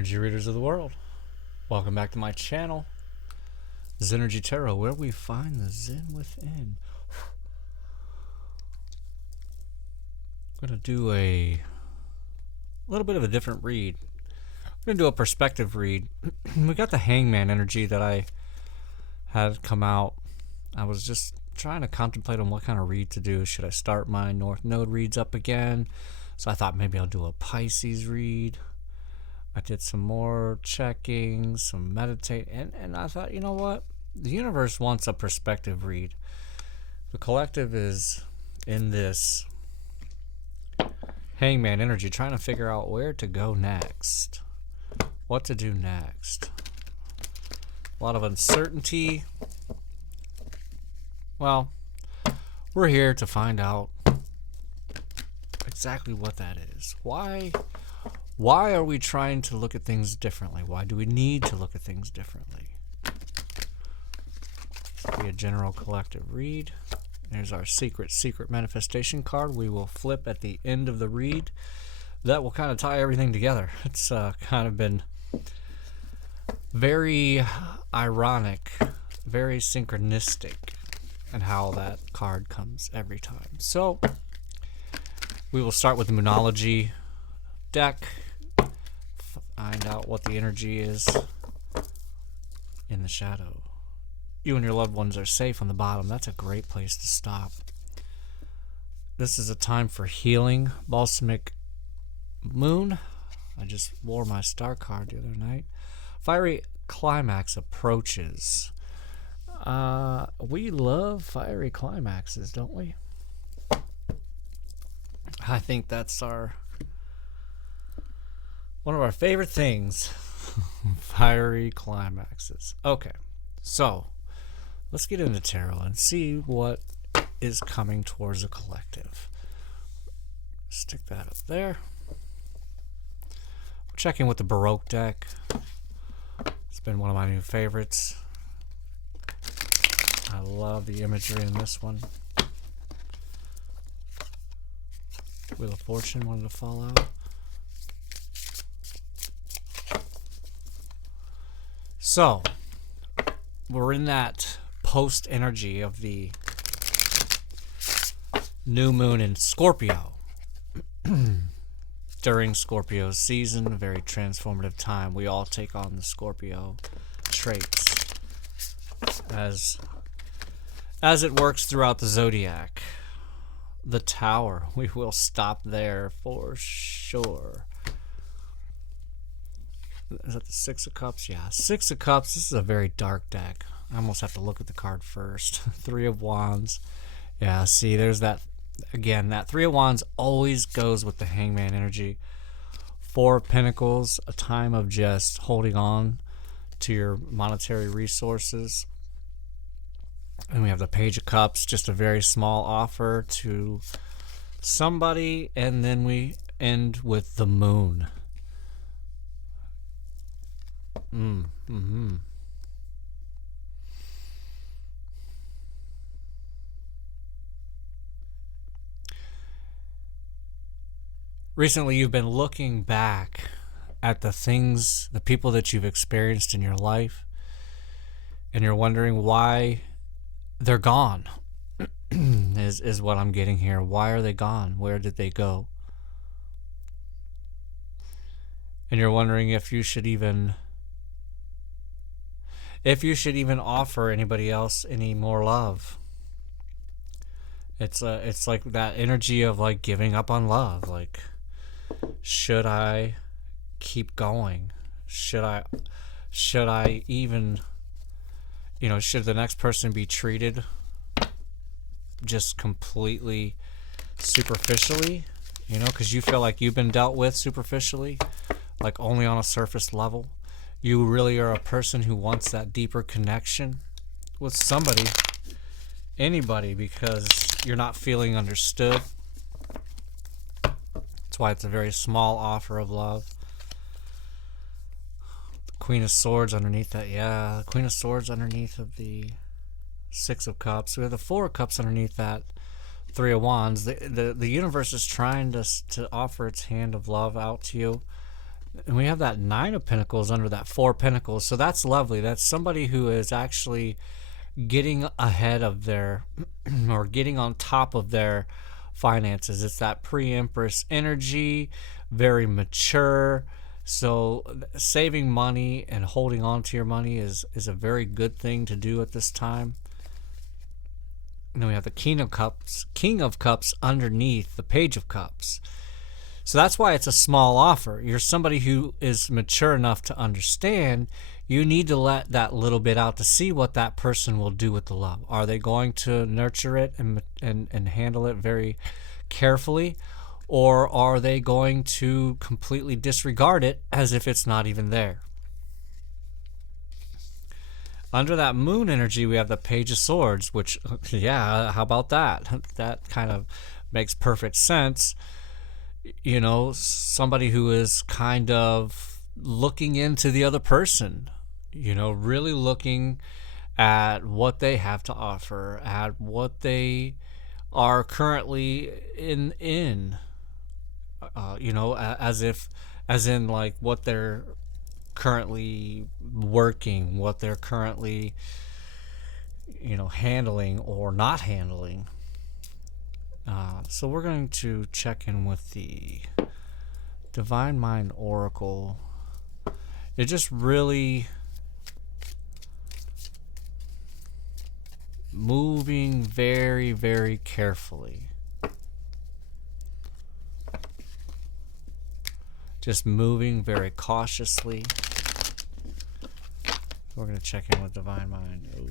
Energy readers of the world, welcome back to my channel, Zenergy Tarot, where we find the Zen within. I'm going to do a little bit of a different read. I'm going to do a perspective read. We got the Hangman energy that I had come out. I was just trying to contemplate on what kind of read to do. Should I start my North Node reads up again? So I thought maybe I'll do a Pisces read. I did some more checking, some meditate, and I thought, you know what? The universe wants a perspective read. The collective is in this Hangman energy, trying to figure out where to go next, what to do next. A lot of uncertainty. Well, we're here to find out exactly what that is. Why are we trying to look at things differently? Why do we need to look at things differently? Be a general collective read. There's our secret manifestation card. We will flip at the end of the read. That will kind of tie everything together. It's kind of been very ironic, very synchronistic in how that card comes every time. So we will start with the Moonology deck. Find out what the energy is in the shadow. You and your loved ones are safe on the bottom. That's a great place to stop. This is a time for healing. Balsamic Moon. I just wore my star card the other night. Fiery climax approaches. We love fiery climaxes, don't we? I think that's one of our favorite things. Fiery climaxes. Okay, so let's get into tarot and see what is coming towards the collective. Stick that up there. We're checking with the Baroque deck. It's been one of my new favorites. I love the imagery in this one. Wheel of Fortune wanted to fall out. So, we're in that post energy of the new moon in Scorpio. During Scorpio's season, a very transformative time. We all take on the Scorpio traits as it works throughout the zodiac. The Tower, we will stop there for sure. Is that the Six of Cups? Yeah, Six of Cups. This is a very dark deck. I almost have to look at the card first. Three of Wands. Yeah, see, there's that. Again, that Three of Wands always goes with the Hangman energy. Four of Pentacles, a time of just holding on to your monetary resources. And we have the Page of Cups, just a very small offer to somebody. And then we end with the Moon. Recently, you've been looking back at the things, the people that you've experienced in your life, and you're wondering why they're gone. is what I'm getting here. Why are they gone? Where did they go? And you're wondering if you should even offer anybody else any more love. It's like that energy of like giving up on love. Like, should I keep going? Should I even, should the next person be treated just completely superficially? Because you feel like you've been dealt with superficially, like only on a surface level. You really are a person who wants that deeper connection with somebody, anybody, because you're not feeling understood. That's why it's a very small offer of love. The Queen of Swords underneath that. Yeah, the Queen of Swords underneath of the Six of Cups. We have the Four of Cups underneath that Three of Wands. The universe is trying to offer its hand of love out to you. And we have that Nine of Pentacles under that Four of Pentacles. So that's lovely. That's somebody who is actually getting ahead of their, or getting on top of their finances. It's that pre-Empress energy, very mature. So saving money and holding on to your money is a very good thing to do at this time. And then we have the King of Cups underneath the Page of Cups. So that's why it's a small offer. You're somebody who is mature enough to understand you need to let that little bit out to see what that person will do with the love. Are they going to nurture it and handle it very carefully? Or are they going to completely disregard it as if it's not even there? Under that Moon energy, we have the Page of Swords, which, yeah, how about that? That kind of makes perfect sense. You know, somebody who is kind of looking into the other person, you know, really looking at what they have to offer, at what they are currently in you know, as in like what they're currently working, what they're currently, you know, handling or not handling. So we're going to check in with the Divine Mind Oracle. It just really moving very, very carefully. Just moving very cautiously. We're going to check in with Divine Mind. Ooh.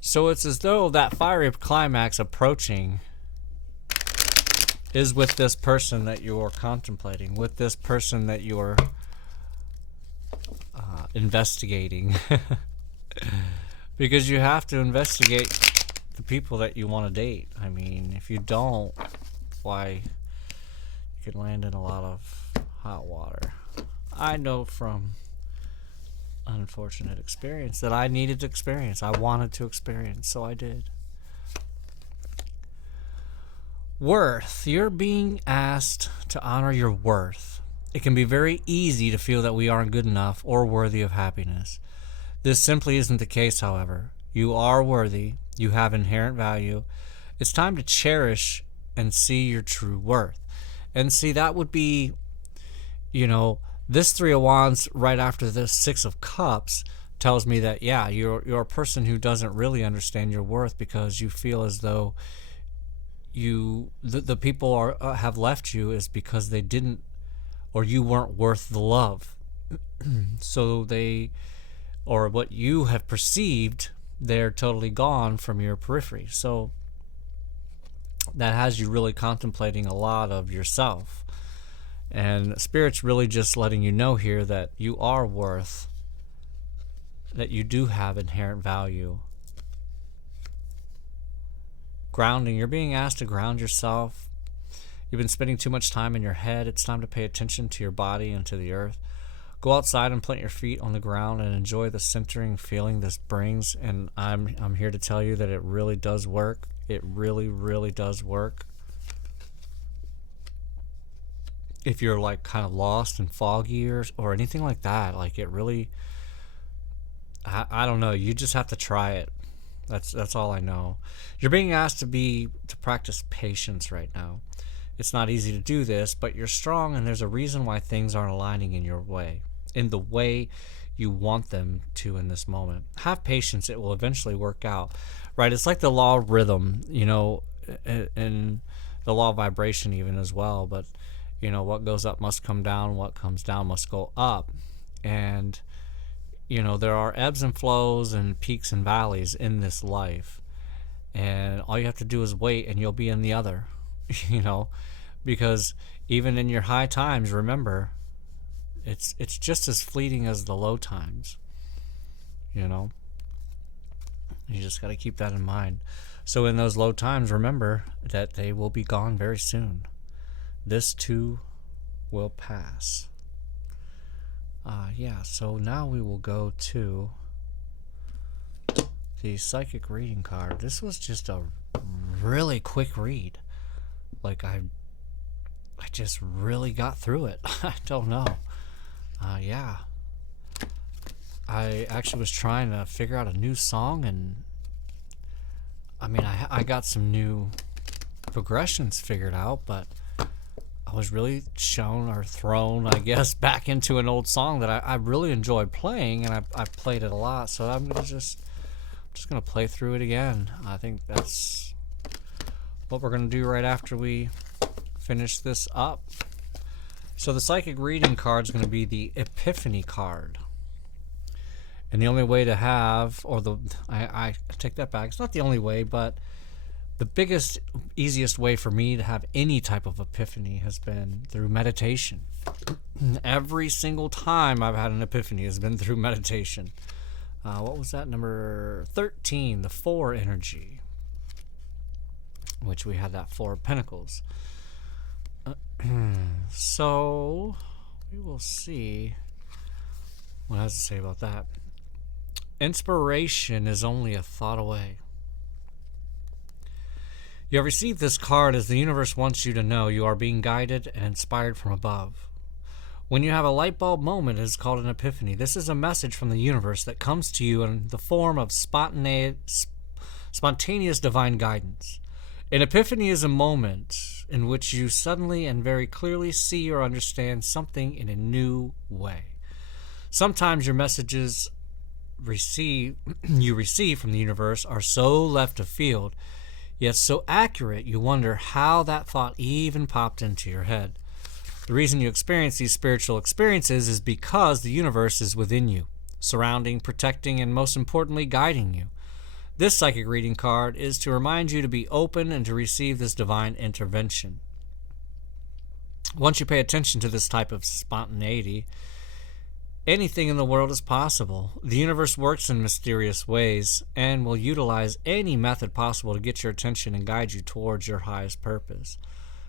So it's as though that fiery climax approaching is with this person that you're contemplating, with this person that you're investigating. Because you have to investigate the people that you want to date. I mean, if you don't, why, you could land in a lot of hot water. I know from unfortunate experience that I needed to experience. I wanted to experience, so I did. Worth. You're being asked to honor your worth. It can be very easy to feel that we aren't good enough or worthy of happiness. This simply isn't the case, however. You are worthy. You have inherent value. It's time to cherish and see your true worth. And see, that would be, you know, this Three of Wands right after this Six of Cups tells me that, yeah, you're a person who doesn't really understand your worth because you feel as though the people have left you is because they didn't, or you weren't worth the love. So they, or what you have perceived, they're totally gone from your periphery. So that has you really contemplating a lot of yourself. And Spirit's really just letting you know here that you are worth, that you do have inherent value. Grounding. You're being asked to ground yourself. You've been spending too much time in your head. It's time to pay attention to your body and to the earth. Go outside and plant your feet on the ground and enjoy the centering feeling this brings. And I'm here to tell you that it really does work. It really, really does work. If you're like kind of lost and foggy or anything like that, like it really, I don't know. You just have to try it. That's all I know. You're being asked to practice patience right now. It's not easy to do this, but you're strong, and there's a reason why things aren't aligning in your way, in the way you want them to in this moment. Have patience. It will eventually work out, right? It's like the law of rhythm, you know, and the law of vibration even as well. But, you know, what goes up must come down. What comes down must go up. And, you know, there are ebbs and flows and peaks and valleys in this life. And all you have to do is wait, and you'll be in the other, you know, because even in your high times, remember, it's just as fleeting as the low times, you know. You just got to keep that in mind. So in those low times, remember that they will be gone very soon. This too will pass. Yeah, so now we will go to the psychic reading card. This was just a really quick read. Like, I just really got through it. I don't know. Yeah. I actually was trying to figure out a new song, and I mean, I got some new progressions figured out, but I was really shown or thrown, I guess, back into an old song that I really enjoyed playing, and I played it a lot. So I'm just gonna play through it again. I think that's what we're gonna do right after we finish this up. So the psychic reading card is gonna be the Epiphany card. And the only way to have, or I take that back, it's not the only way, but the biggest, easiest way for me to have any type of epiphany has been through meditation. Every single time I've had an epiphany has been through meditation. What was that? Number 13, the 4 energy, which we had that 4 of Pentacles. So we will see what it has to say about that. Inspiration is only a thought away. You have received this card as the universe wants you to know you are being guided and inspired from above. When you have a light bulb moment, it is called an epiphany. This is a message from the universe that comes to you in the form of spontaneous divine guidance. An epiphany is a moment in which you suddenly and very clearly see or understand something in a new way. Sometimes your messages you receive from the universe are so left of field, yet so accurate you wonder how that thought even popped into your head. The reason you experience these spiritual experiences is because the universe is within you, surrounding, protecting, and most importantly, guiding you. This psychic reading card is to remind you to be open and to receive this divine intervention. Once you pay attention to this type of spontaneity, anything in the world is possible. The universe works in mysterious ways and will utilize any method possible to get your attention and guide you towards your highest purpose.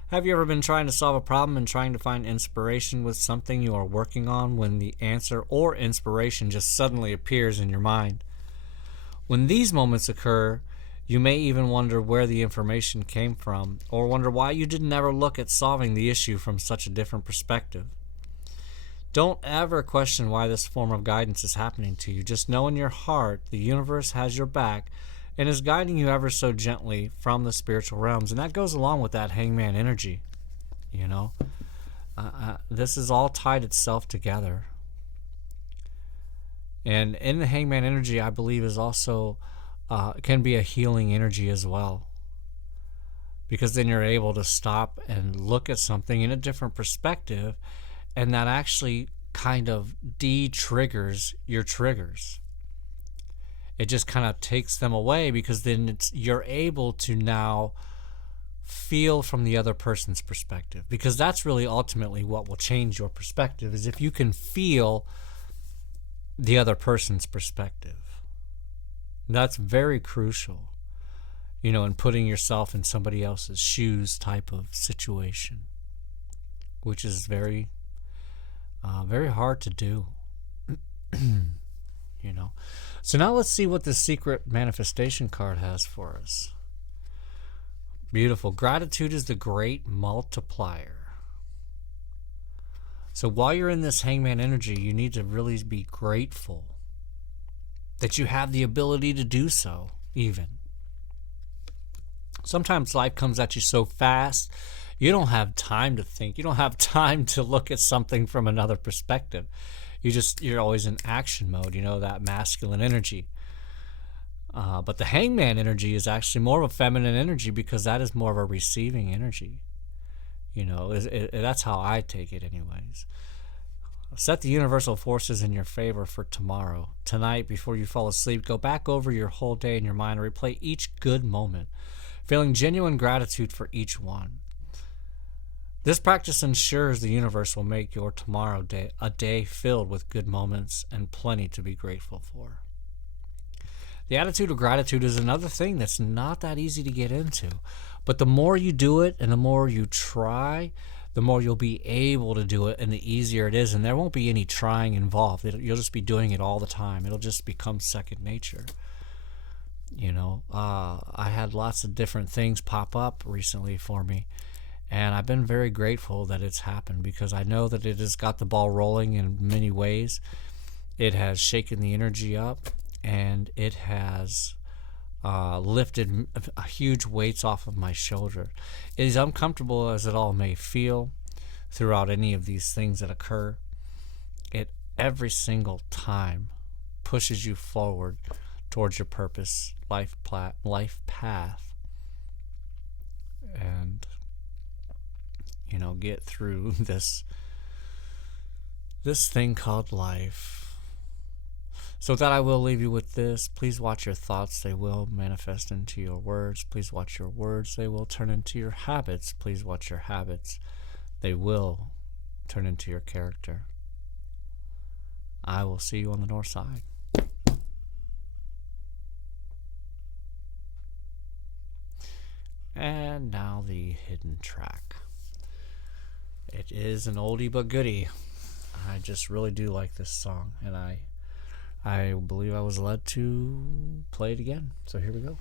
Have you ever been trying to solve a problem and trying to find inspiration with something you are working on when the answer or inspiration just suddenly appears in your mind? When these moments occur, you may even wonder where the information came from, or wonder why you didn't ever look at solving the issue from such a different perspective. Don't ever question why this form of guidance is happening to you. Just know in your heart the universe has your back and is guiding you ever so gently from the spiritual realms. And that goes along with that hangman energy. You know, this is all tied itself together. And in the hangman energy, I believe, is also can be a healing energy as well. Because then you're able to stop and look at something in a different perspective, and that actually kind of de-triggers your triggers. It just kind of takes them away, because then you're able to now feel from the other person's perspective. Because that's really ultimately what will change your perspective, is if you can feel the other person's perspective. That's very crucial, you know, in putting yourself in somebody else's shoes type of situation, which is very hard to do. You know. So now let's see what the secret manifestation card has for us. Beautiful. Gratitude is the great multiplier. So while you're in this hangman energy, you need to really be grateful that you have the ability to do so, even. Sometimes life comes at you so fast, you don't have time to think. You don't have time to look at something from another perspective. You're always in action mode, you know, that masculine energy. But the hangman energy is actually more of a feminine energy, because that is more of a receiving energy. You know, that's how I take it anyways. Set the universal forces in your favor for tomorrow. Tonight, before you fall asleep, go back over your whole day in your mind and replay each good moment, feeling genuine gratitude for each one. This practice ensures the universe will make your tomorrow day a day filled with good moments and plenty to be grateful for. The attitude of gratitude is another thing that's not that easy to get into. But the more you do it and the more you try, the more you'll be able to do it, and the easier it is, and there won't be any trying involved. You'll just be doing it all the time. It'll just become second nature. I had lots of different things pop up recently for me, and I've been very grateful that it's happened, because I know that it has got the ball rolling in many ways. It has shaken the energy up, and it has lifted huge weights off of my shoulder. As uncomfortable as it all may feel throughout any of these things that occur, it every single time pushes you forward towards your purpose, life path, and get through this thing called life. So that I will leave you with this. Please watch your thoughts. They will manifest into your words. Please watch your words. They will turn into your habits. Please watch your habits. They will turn into your character. I will see you on the north side. And now the hidden track. It is an oldie but goodie. I just really do like this song, and I believe I was led to play it again. So here we go.